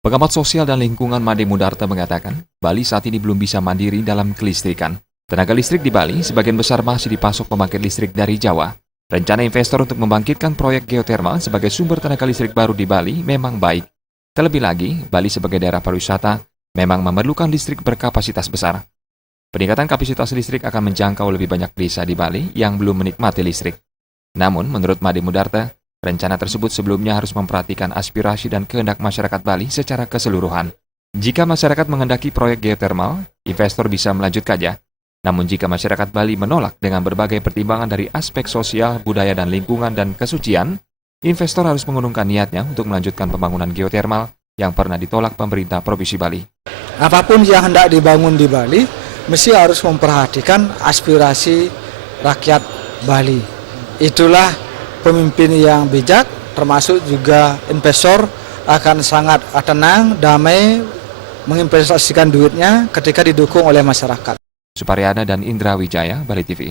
Pengamat sosial dan lingkungan Made Mudarta mengatakan, Bali saat ini belum bisa mandiri dalam kelistrikan. Tenaga listrik di Bali sebagian besar masih dipasok pembangkit listrik dari Jawa. Rencana investor untuk membangkitkan proyek geotermal sebagai sumber tenaga listrik baru di Bali memang baik. Terlebih lagi, Bali sebagai daerah pariwisata memang memerlukan listrik berkapasitas besar. Peningkatan kapasitas listrik akan menjangkau lebih banyak desa di Bali yang belum menikmati listrik. Namun, menurut Made Mudarta, rencana tersebut sebelumnya harus memperhatikan aspirasi dan kehendak masyarakat Bali secara keseluruhan. Jika masyarakat menghendaki proyek geotermal, investor bisa melanjutkannya. Namun jika masyarakat Bali menolak dengan berbagai pertimbangan dari aspek sosial, budaya dan lingkungan dan kesucian, investor harus mengurungkan niatnya untuk melanjutkan pembangunan geotermal yang pernah ditolak pemerintah Provinsi Bali. Apapun yang hendak dibangun di Bali, mesti harus memperhatikan aspirasi rakyat Bali. Itulah pemimpin yang bijak, termasuk juga investor akan sangat tenang, damai, menginvestasikan duitnya ketika didukung oleh masyarakat. Suparyana dan Indra Wijaya, Bali TV.